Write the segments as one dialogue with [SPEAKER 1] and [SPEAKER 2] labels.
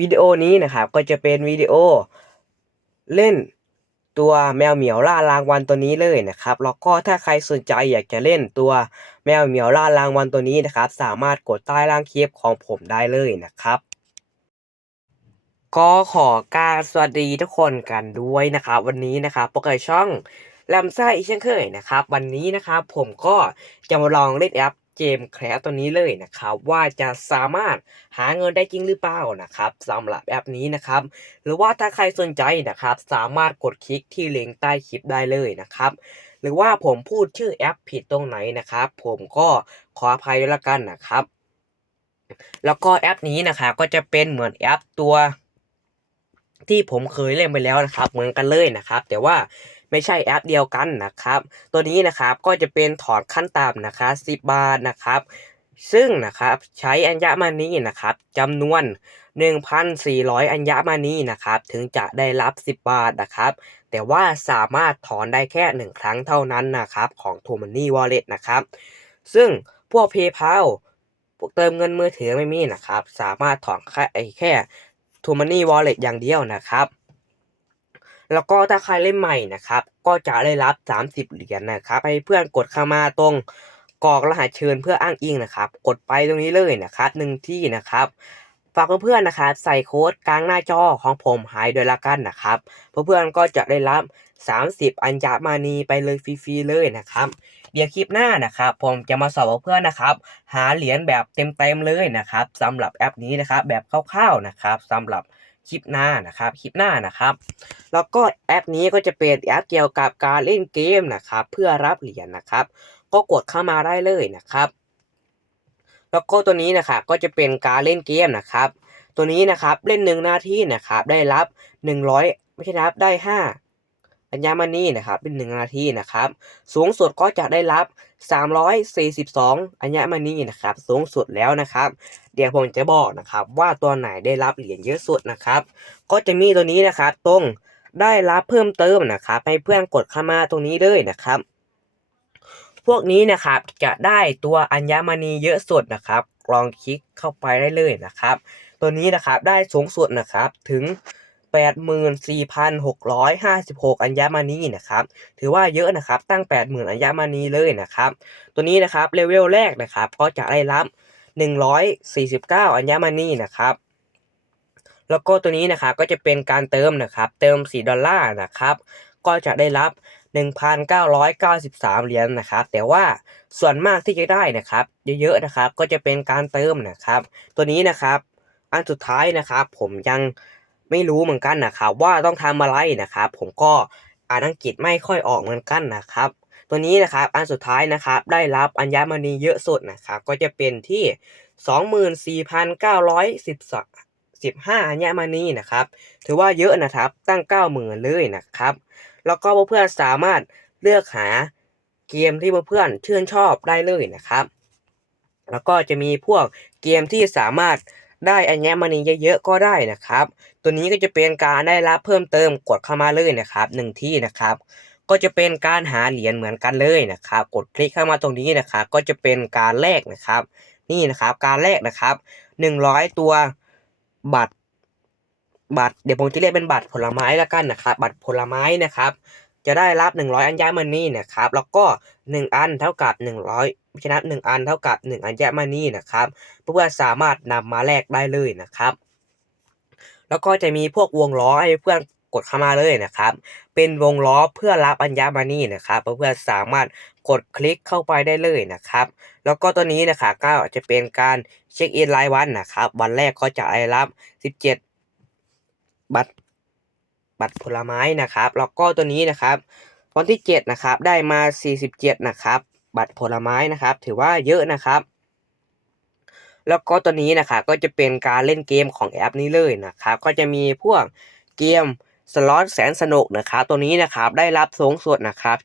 [SPEAKER 1] วิดีโอนี้นะครับก็จะเป็นวิดีโอเล่นตัวแมวเหมียวล่ารางวัลตัวนี้เลยนะครับแล้วก็ถ้าใครสนใจอยากจะเล่นตัวแมวเหมียวล่ารางวัลตัวนี้นะครับ สามารถกดใต้ล่างคลิปของผมได้เลยนะครับ ก็ขอการสวัสดีทุกคนกันด้วยนะครับ วันนี้นะครับปกรมช่องแลมซ่าอีกเช่นเคยนะครับ วันนี้นะครับผมก็จะมาลองเล่นแอป เกมแคร์ตัวนี้เลยนะครับ ว่าจะสามารถหาเงินได้จริงหรือเปล่านะครับสำหรับแอปนี้นะครับ หรือว่าถ้าใครสนใจนะครับ สามารถกดคลิกที่ลิงก์ใต้คลิปได้เลยนะครับหรือว่าผมพูดชื่อแอปผิดตรงไหนนะครับ ผมก็ขออภัยด้วยละกันนะครับ แล้วก็แอปนี้นะครับก็จะเป็นเหมือนแอปตัว ที่ผมเคยเล่นไปแล้วนะครับ เหมือนกันเลยนะครับ แต่ว่า ไม่ใช่แอปเดียวกันนะครับ ตัวนี้นะครับก็จะเป็นถอนขั้นต่ำนะครับ10 บาทนะครับซึ่งนะครับใช้อัญญมณีนะครับจำนวน 1,400 อัญญมณีนะครับถึงจะได้รับ 10 บาทนะครับแต่ว่าสามารถถอนได้แค่ 1 ครั้งเท่านั้นนะครับของ t o m o n e y Wallet นะครับซึ่งพวก PayPal พวกเติมเงินมือถือไม่มีนะครับสามารถถอนแค่แค่ t o m o n e y Wallet อย่างเดียวนะครับ แล้วก็ถ้าใครเล่นใหม่นะครับ ก็จะได้รับ 30 เหรียญนะครับ ให้เพื่อนกดเข้ามาตรงกรอกรหัสเชิญเพื่ออ้างอิงนะครับ กดไปตรงนี้เลยนะครับหนึ่งที่นะครับฝากเพื่อนๆนะครับใส่โค้ดกลางหน้าจอของผมหายโดยละกันนะครับเพื่อนๆก็จะได้รับ 30 อัญญมานีไปเลยฟรีๆเลยนะครับ เดี๋ยวคลิปหน้านะครับผมจะมาสอนเพื่อนๆนะครับ หาเหรียญแบบเต็มๆเลยนะครับสำหรับแอปนี้นะครับแบบคร่าวๆนะครับสำหรับ คลิปหน้านะครับคลิปหน้านะครับ แล้วก็แอปนี้ก็จะเป็นแอปเกี่ยวกับการเล่นเกมนะครับ เพื่อรับเหรียญนะครับ ก็กดเข้ามาได้เลยนะครับ แล้วก็ตัวนี้นะครับก็จะเป็นการเล่นเกมนะครับ ตัวนี้นะครับเล่นหนึ่งนาทีนะครับได้รับ 100 ไม่ใช่นะครับได้ 5 อัญญมณีนะครับเป็นหนึ่งนาทีนะครับ สูงสุดก็จะได้รับ 342 อัญญมณีนะครับ สูงสุดแล้วนะครับ เดี๋ยวผมจะบอกนะครับ ว่าตัวไหนได้รับเหรียญเยอะสุดนะครับ ก็จะมีตัวนี้นะครับตรงได้รับเพิ่มเติมนะครับ ให้เพื่อนกดเข้ามาตรงนี้เลยนะครับ พวกนี้นะครับจะได้ตัวอัญมณีเยอะสุดนะครับลองคลิกเข้าไปได้เลยนะครับ ตัวนี้นะครับได้สูงสุดนะครับถึง 84,656 อัญมณีนะครับ ถือว่าเยอะนะครับ ตั้ง 80,000 อัญมณีเลยนะครับ ตัวนี้นะครับเลเวลแรกนะครับ ก็จะได้รับ 149 อัญมณีนะครับ แล้วก็ตัวนี้นะครับก็จะเป็นการเติมนะครับ เติม 4 ดอลลาร์นะครับ ก็จะได้รับ 1,993 เหรียญนะครับ แต่ว่าส่วนมากที่จะได้นะครับ เยอะๆนะครับ ก็จะเป็นการเติมนะครับ ตัวนี้นะครับ อันสุดท้ายนะครับ ผมยัง ไม่รู้เหมือนกันนะครับว่าต้องทำอะไรนะครับ ผมก็อ่านอังกฤษไม่ค่อยออกเหมือนกันนะครับ ตัวนี้นะครับอันสุดท้ายนะครับได้รับอัญมณีเยอะสุดนะครับก็จะเป็นที่ 24,912 15อัญมณีนะครับ ถือว่าเยอะนะครับตั้ง 90,000เลยนะครับ แล้วก็เพื่อนๆสามารถเลือกหาเกมที่เพื่อนๆชื่นชอบได้เลยนะครับ แล้วก็จะมีพวกเกมที่สามารถ ได้อัญมณีเยอะๆก็ได้นะครับ ตัวนี้ก็จะเป็นการได้รับเพิ่มเติมกดเข้ามาเลยนะครับหนึ่งที่นะครับ ก็จะเป็นการหาเหรียญเหมือนกันเลยนะครับ กดคลิกเข้ามาตรงนี้นะครับ ก็จะเป็นการแลกนะครับ นี่นะครับการแลกนะครับหนึ่งร้อยตัวบัตรบัตรเดี๋ยวผมจะเรียกเป็นบัตรผลไม้แล้วกันนะครับ บัตรผลไม้นะครับ จะได้รับ 100 อัญมณีนะครับ แล้วก็ 1 อันเท่ากับ 100 ชนะ1อันเท่ากับ 1 อัญมณีนะครับ เพื่อนสามารถนำมาแลกได้เลยนะครับ แล้วก็จะมีพวกวงล้อให้เพื่อนกดเข้ามาเลยนะครับ เป็นวงล้อเพื่อรับอัญมณีนะครับเพื่อนสามารถกดคลิกเข้าไปได้เลยนะครับ แล้วก็ตัวนี้นะครับก็จะเป็นการเช็คอินรายวันนะครับ วันแรกก็จะได้รับ 17 บัตรบัตรผลไม้นะครับ แล้วก็ตัวนี้นะครับวันที่ 7 นะครับ ได้มา 47 นะครับ บัตรผลไม้นะครับ ถือว่าเยอะนะครับ แล้วก็ตัวนี้นะครับก็จะเป็นการเล่นเกมของแอปนี้เลยนะครับ ก็จะมีพวกเกมสล็อตแสนสนุกนะครับตัวนี้นะครับได้รับสูงสุดนะครับ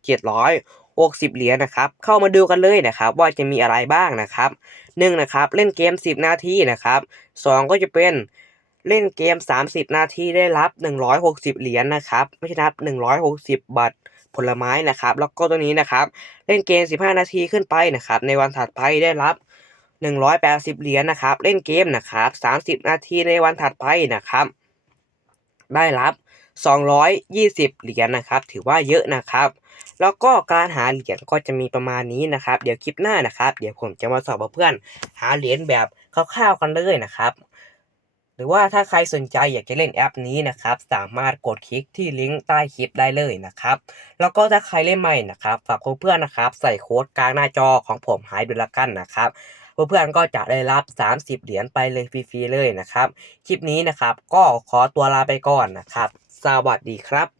[SPEAKER 1] 760 เหรียญนะครับ เข้ามาดูกันเลยนะครับ ว่าจะมีอะไรบ้างนะครับหนึ่งนะครับเล่นเกม 10 นาทีนะครับสองก็จะเป็นเล่นเกม 30 นาทีได้รับ 160 เหรียญนะครับ ไม่ใช่นับ 160บัตร ผลไม้นะครับ แล้วก็ตัวนี้นะครับเล่นเกม 15 นาทีขึ้นไปนะครับในวันถัดไปได้รับ 180 เหรียญนะครับเล่นเกมนะครับ 30 นาทีในวันถัดไปนะครับ ได้รับ 220 เหรียญนะครับ ถือว่าเยอะนะครับ แล้วก็การหาเหรียญก็จะมีประมาณนี้นะครับ เดี๋ยวคลิปหน้านะครับ เดี๋ยวผมจะมาสอบเพื่อนหาเหรียญแบบคร่าวๆกันเลยนะครับ หรือว่าถ้าใครสนใจอยากจะเล่นแอปนี้นะครับ สามารถกดคลิกที่ลิงก์ใต้คลิปได้เลยนะครับ แล้วก็ถ้าใครเล่นใหม่นะครับฝากเพื่อนๆนะครับ ใส่โค้ดกลางหน้าจอของผมหายดูละกันนะครับเพื่อนๆก็จะได้รับ 30 เหรียญไปเลยฟรีๆเลยนะครับ คลิปนี้นะครับ ก็ขอตัวลาไปก่อนนะครับ สวัสดีครับ